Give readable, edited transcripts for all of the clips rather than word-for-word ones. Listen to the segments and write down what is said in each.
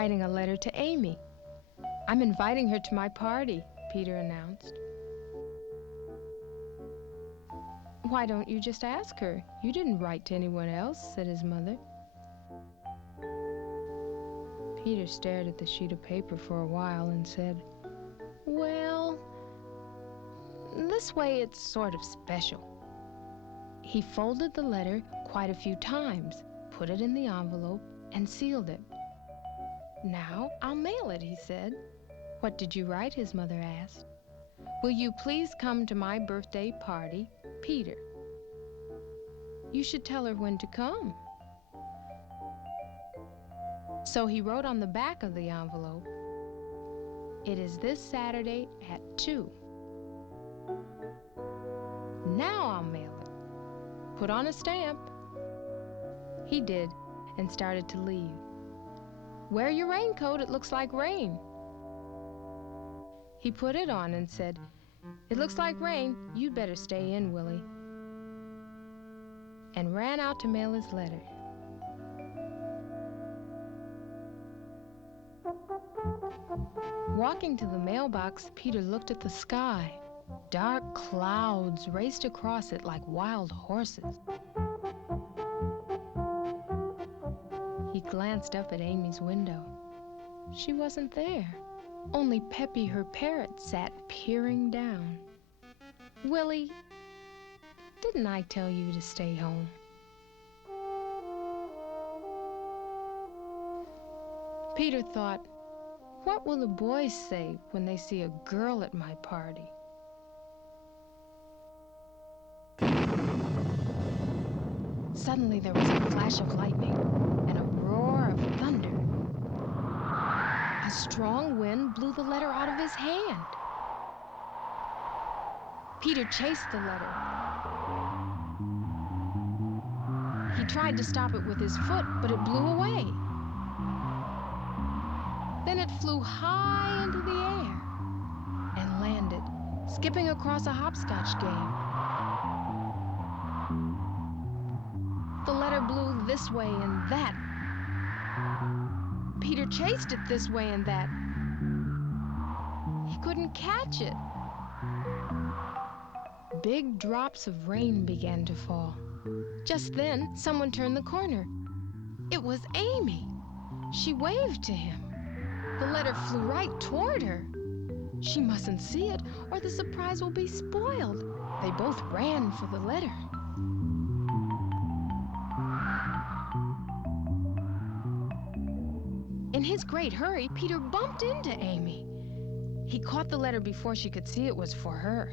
writing a letter to Amy. I'm inviting her to my party," Peter announced. "Why don't you just ask her? You didn't write to anyone else," said his mother. Peter stared at the sheet of paper for a while and said, "Well, this way it's sort of special." He folded the letter quite a few times, put it in the envelope, and sealed it. "Now I'll mail it," he said. "What did you write?" his mother asked. "Will you please come to my birthday party, Peter?" "You should tell her when to come." So he wrote on the back of the envelope, "It is this Saturday at 2. Now I'll mail it. Put on a stamp." He did, and started to leave. "Wear your raincoat, it looks like rain." He put it on and said, "It looks like rain, you'd better stay in, Willie," and ran out to mail his letter. Walking to the mailbox, Peter looked at the sky. Dark clouds raced across it like wild horses. He glanced up at Amy's window. She wasn't there. Only Peppy, her parrot, sat peering down. "Willie, didn't I tell you to stay home?" Peter thought, what will the boys say when they see a girl at my party? Suddenly there was a flash of lightning and a roar of thunder. A strong wind blew the letter out of his hand. Peter chased the letter. He tried to stop it with his foot, but it blew away. Then it flew high into the air and landed, skipping across a hopscotch game. The letter blew this way and that. Peter chased it this way and that. He couldn't catch it. Big drops of rain began to fall. Just then, someone turned the corner. It was Amy. She waved to him. The letter flew right toward her. She mustn't see it, or the surprise will be spoiled. They both ran for the letter. In his great hurry, Peter bumped into Amy. He caught the letter before she could see it was for her.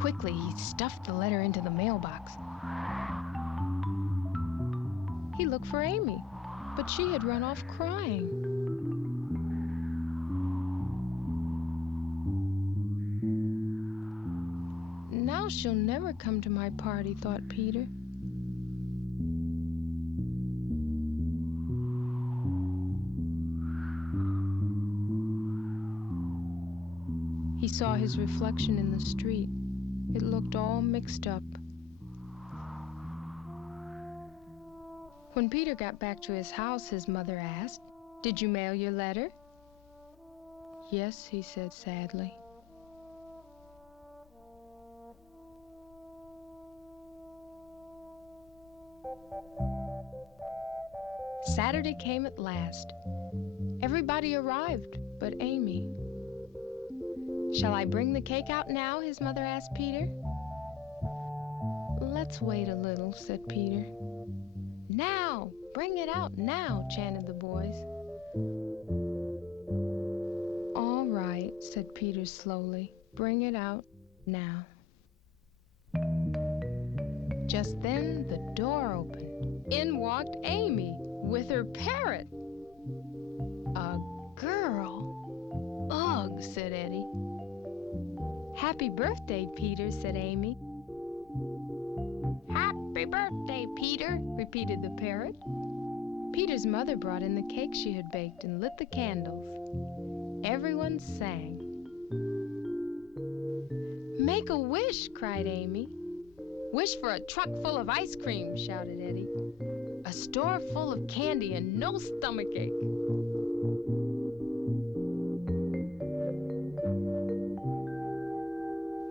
Quickly, he stuffed the letter into the mailbox. He looked for Amy, but she had run off crying. Now she'll never come to my party, thought Peter. He saw his reflection in the street. It looked all mixed up. When Peter got back to his house, his mother asked, "Did you mail your letter?" "Yes," he said sadly. Saturday came at last. Everybody arrived but Amy. "Shall I bring the cake out now?" his mother asked Peter. "Let's wait a little," said Peter. "Now! Bring it out now!" chanted the boys. "All right," said Peter slowly. "Bring it out now." Just then the door opened. In walked Amy with her parrot. "A girl? Ugh," said Eddie. "Happy birthday, Peter," said Amy. "Happy birthday, Peter," repeated the parrot. Peter's mother brought in the cake she had baked and lit the candles. Everyone sang. "Make a wish," cried Amy. Wish for a truck full of ice cream, shouted Eddie. A store full of candy and no stomachache.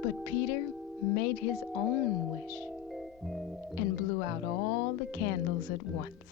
But Peter made his own wish and blew out all the candles at once.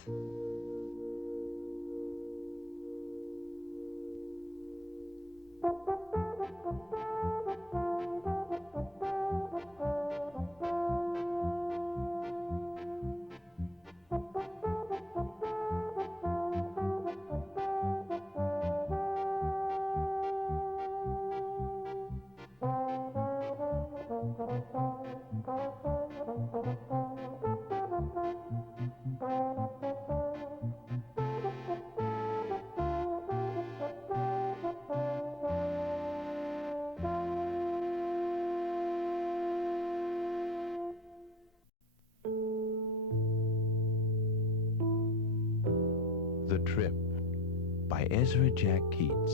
The Trip by Ezra Jack Keats.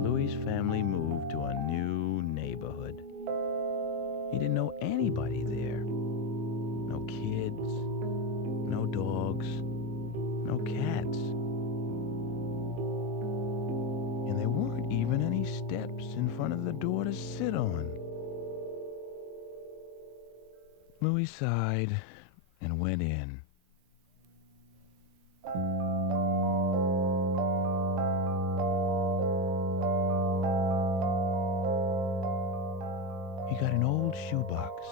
Louis's family moved to a new neighborhood. He didn't know anybody there. No kids, no dogs, no cats. And there weren't even any steps in front of the door to sit on. Louis sighed and went in. He got an old shoebox.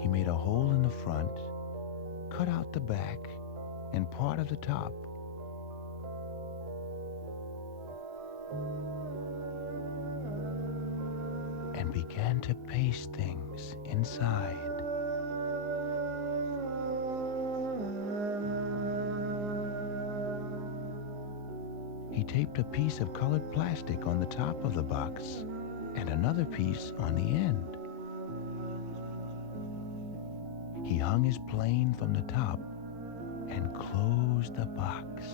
He made a hole in the front, cut out the back and part of the top. And began to paste things inside. He taped a piece of colored plastic on the top of the box and another piece on the end. He hung his plane from the top and closed the box.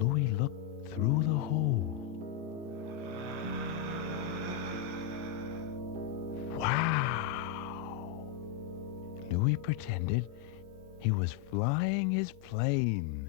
Louis looked through the hole. Wow! Louis pretended he was flying his plane.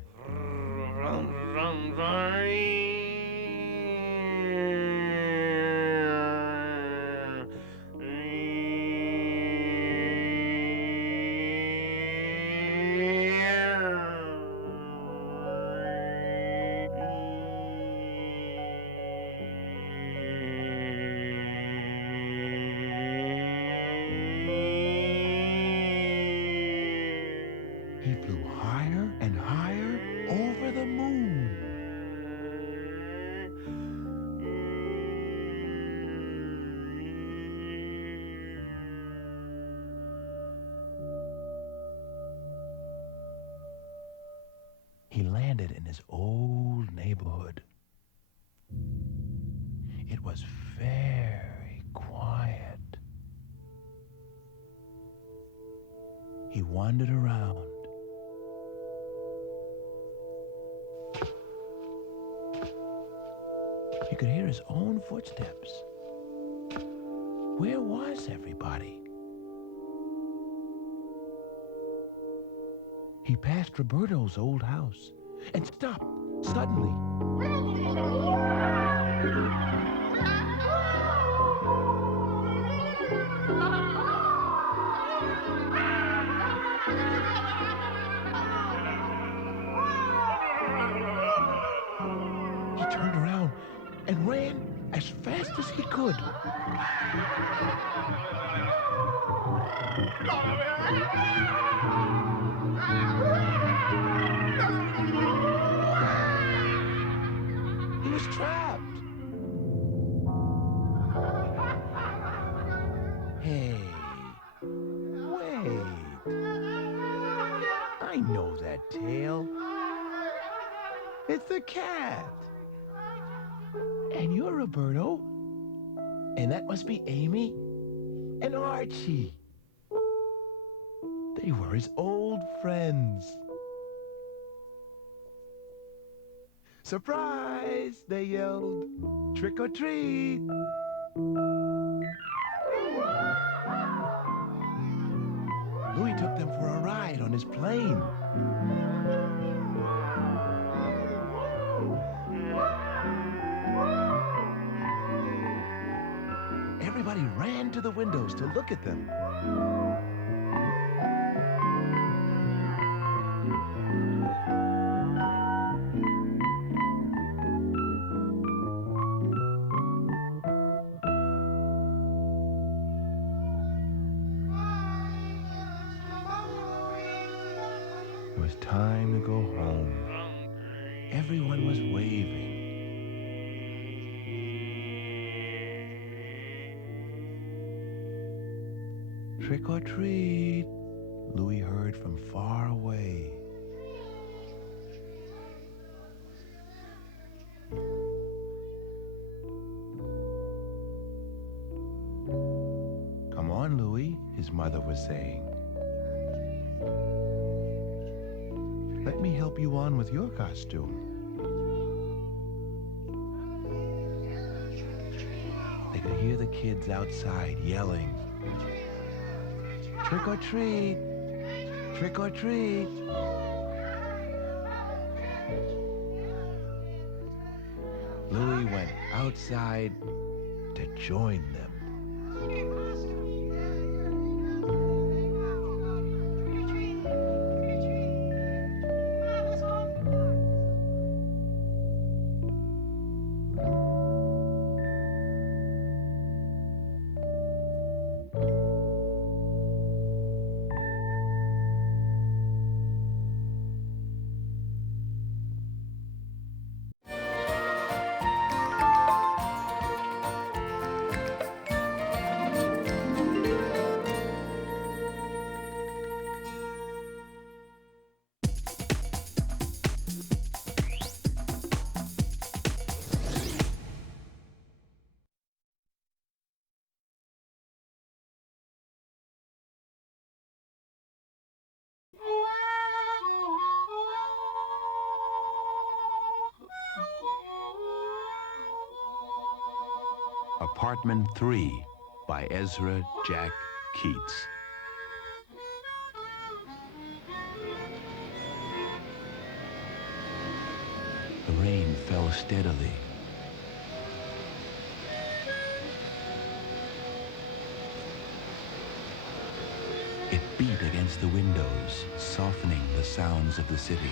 He flew higher and higher over the moon. He landed in his old neighborhood. It was very quiet. He wandered around. He could hear his own footsteps. Where was everybody? He passed Roberto's old house and stopped suddenly. He turned around and ran as fast as he could. He was trapped. Hey, wait. I know that tale. It's the cat. And you're Roberto. And that must be Amy and Archie. They were his old friends. "Surprise!" they yelled. "Trick or treat!" Louis took them for a ride on his plane. Everybody ran to the windows to look at them. It was time to go home. Everyone was waving. "Trick or treat," Louis heard from far away. "Come on, Louis," his mother was saying. "Let me help you on with your costume." They could hear the kids outside yelling, "Trick or treat! Trick or treat!" Louis went outside to join them. Apartment 3 by Ezra Jack Keats. The rain fell steadily. It beat against the windows, softening the sounds of the city.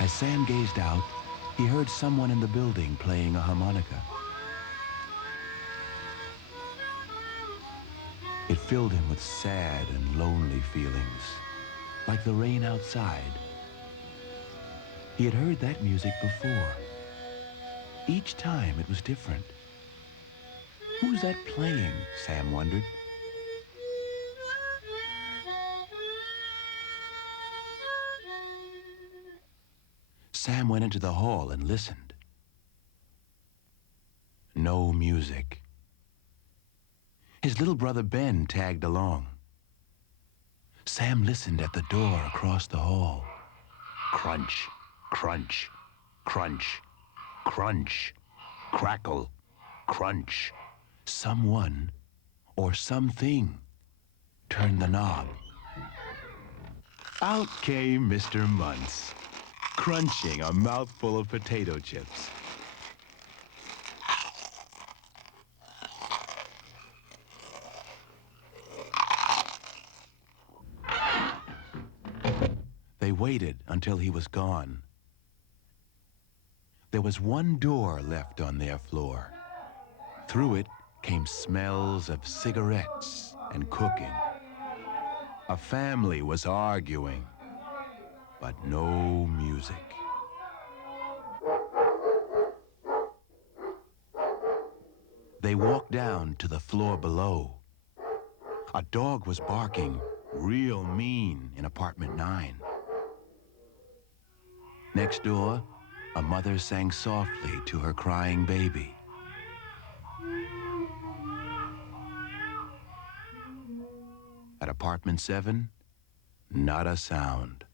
As Sam gazed out, he heard someone in the building playing a harmonica. It filled him with sad and lonely feelings, like the rain outside. He had heard that music before. Each time it was different. Who's that playing? Sam wondered. Sam went into the hall and listened. No music. His little brother Ben tagged along. Sam listened at the door across the hall. Crunch, crunch, crunch, crunch, crackle, crunch. Someone or something turned the knob. Out came Mr. Muntz, crunching a mouthful of potato chips. They waited until he was gone. There was one door left on their floor. Through it came smells of cigarettes and cooking. A family was arguing, but no music. They walked down to the floor below. A dog was barking real mean in apartment 9. Next door, a mother sang softly to her crying baby. apartment 7, not a sound.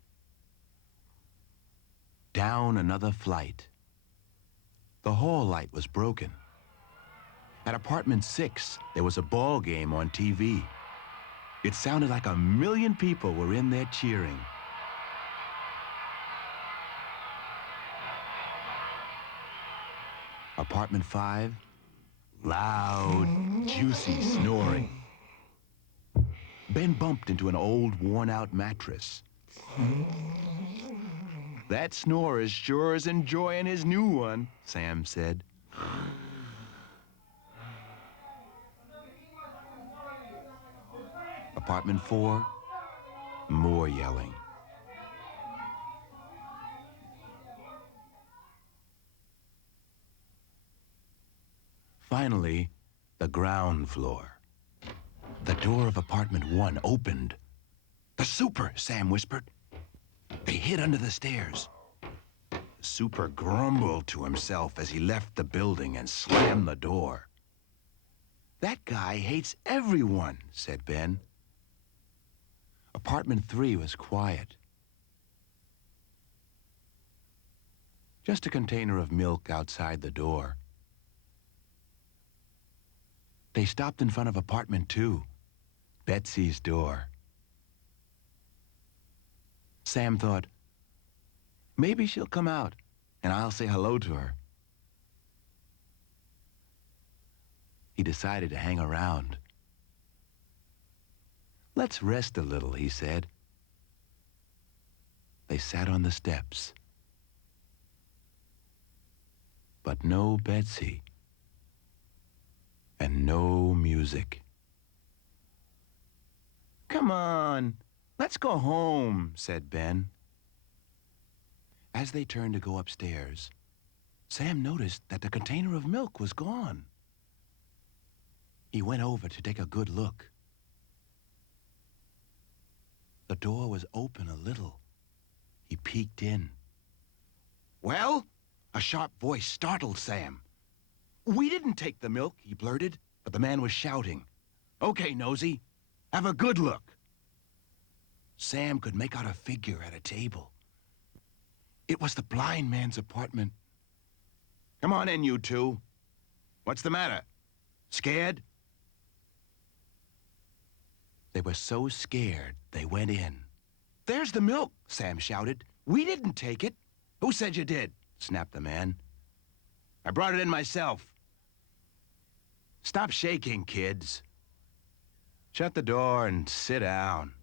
Down another flight. The hall light was broken. At apartment 6, there was a ball game on TV. It sounded like 1,000,000 people were in there cheering. Apartment 5, loud, juicy snoring. Ben bumped into an old, worn-out mattress. That snorer sure is enjoying his new one, Sam said. Apartment 4, more yelling. Finally, the ground floor. The door of apartment 1 opened. "The super," Sam whispered. They hid under the stairs. The super grumbled to himself as he left the building and slammed the door. "That guy hates everyone," said Ben. Apartment 3 was quiet. Just a container of milk outside the door. They stopped in front of apartment 2, Betsy's door. Sam thought, maybe she'll come out and I'll say hello to her. He decided to hang around. "Let's rest a little," he said. They sat on the steps. But no Betsy. And no music. "Come on, let's go home," said Ben. As they turned to go upstairs, Sam noticed that the container of milk was gone. He went over to take a good look. The door was open a little. He peeked in. "Well?" A sharp voice startled Sam. "We didn't take the milk," he blurted, but the man was shouting. "Okay, nosy, have a good look." Sam could make out a figure at a table. It was the blind man's apartment. "Come on in, you two. What's the matter? Scared?" They were so scared, they went in. "There's the milk," Sam shouted. "We didn't take it." "Who said you did?" snapped the man. "I brought it in myself." "Stop shaking, kids. Shut the door and sit down."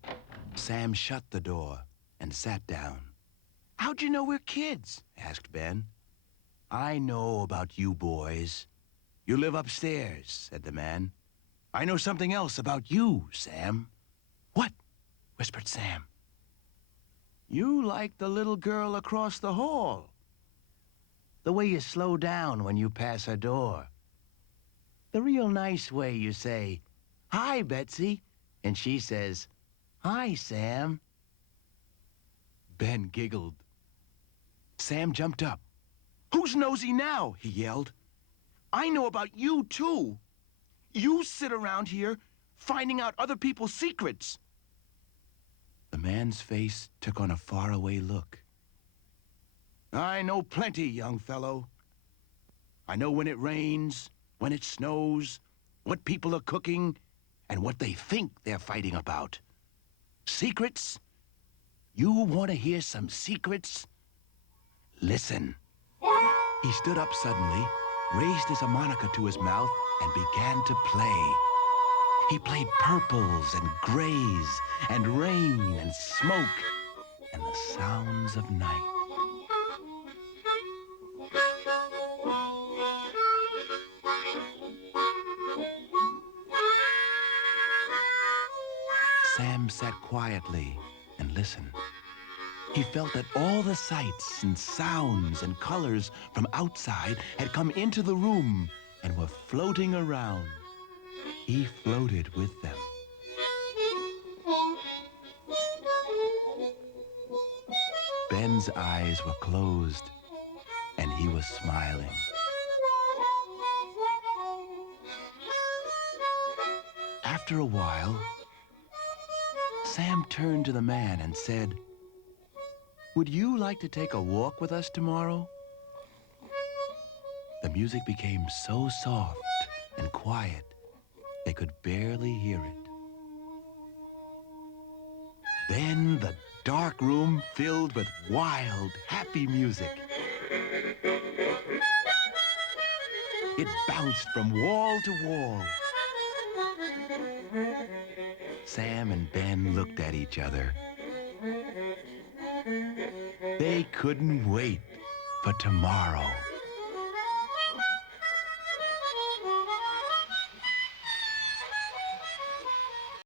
Sam shut the door and sat down. "How'd you know we're kids?" asked Ben. "I know about you boys. You live upstairs," said the man. "I know something else about you, Sam." "What?" whispered Sam. "You like the little girl across the hall. The way you slow down when you pass her door. The real nice way you say, 'Hi, Betsy,' and she says, 'Hi, Sam.'" Ben giggled. Sam jumped up. "Who's nosy now?" he yelled. "I know about you, too. You sit around here finding out other people's secrets." The man's face took on a faraway look. "I know plenty, young fellow. I know when it rains, when it snows, what people are cooking, and what they think they're fighting about. Secrets? You want to hear some secrets? Listen." He stood up suddenly, raised his harmonica to his mouth, and began to play. He played purples and grays and rain and smoke and the sounds of night. Sam sat quietly and listened. He felt that all the sights and sounds and colors from outside had come into the room and were floating around. He floated with them. Ben's eyes were closed, and he was smiling. After a while, Sam turned to the man and said, "Would you like to take a walk with us tomorrow?" The music became so soft and quiet, they could barely hear it. Then the dark room filled with wild, happy music. It bounced from wall to wall. Sam and Ben looked at each other. They couldn't wait for tomorrow.